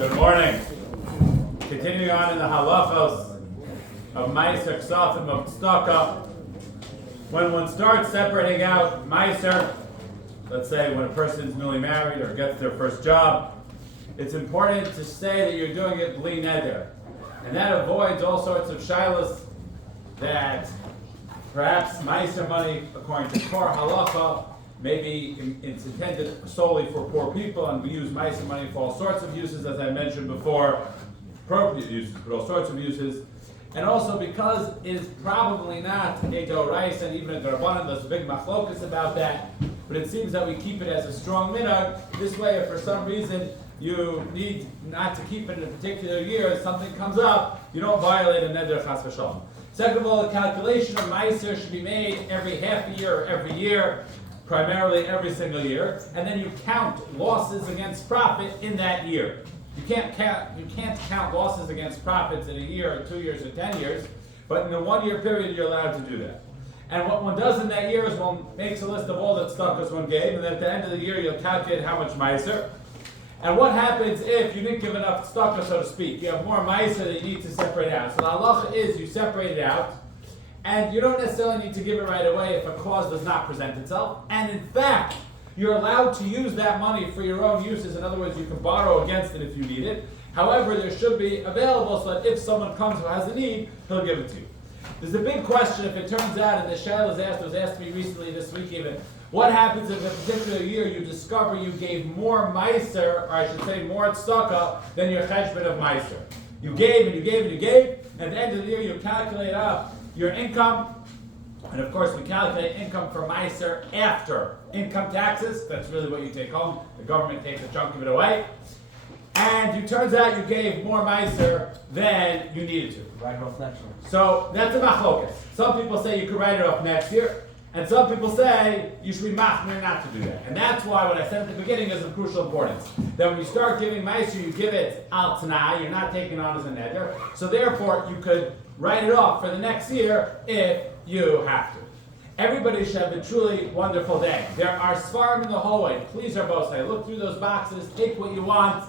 Good morning. Continuing on in the halachos of maaser-3 of tzedakah. When one starts separating out maaser, let's say when a person's newly married or gets their first job, it's important to say that you're doing it bli neder. And that avoids all sorts of shilas that perhaps maaser money, according to core halacha, maybe it's intended solely for poor people, and we use maaser money for all sorts of uses, as I mentioned before, appropriate uses, but all sorts of uses. And also because it is probably not a doraisa and even a darabanan, there's a big machlokas about that, but it seems that we keep it as a strong minhag. This way, if for some reason you need not to keep it in a particular year, something comes up, you don't violate a neder chas v'shalom. Second of all, the calculation of maaser should be made every half a year or every year, primarily every single year, and then you count losses against profit in that year. You can't count losses against profits in a year or 2 years or 10 years, but in a 1 year period you're allowed to do that. And what one does in that year is one makes a list of all the tzedakahs one gave, and then at the end of the year you'll calculate how much maaser. And what happens if you didn't give enough tzedakah, so to speak? You have more maaser that you need to separate out. So the halacha is you separate it out, and you don't necessarily need to give it right away if a cause does not present itself. And in fact, you're allowed to use that money for your own uses. In other words, you can borrow against it if you need it. However, there should be available so that if someone comes who has a need, he'll give it to you. There's a big question if it turns out, and the shayla was asked me recently this week even, what happens if a particular year you discover you gave more maaser, or I should say more tzedakah, than your cheshbon of maaser? You gave and you gave and you gave, and at the end of the year you calculate up your income, and of course we calculate income for maaser after income taxes. That's really what you take home. The government takes a chunk of it away. And it turns out you gave more maaser than you needed to. Write it off next year. So that's a machlokas. Some people say you could write it off next year, and some people say you should be machmir not to do that. And that's why what I said at the beginning is of crucial importance. That when you start giving maaser, you give it al tanai, you're not taking on as a neder. So therefore you could write it off for the next year if you have to. Everybody should have a truly wonderful day. There are svarim in the hallway. Please, Rabosai, look through those boxes, take what you want,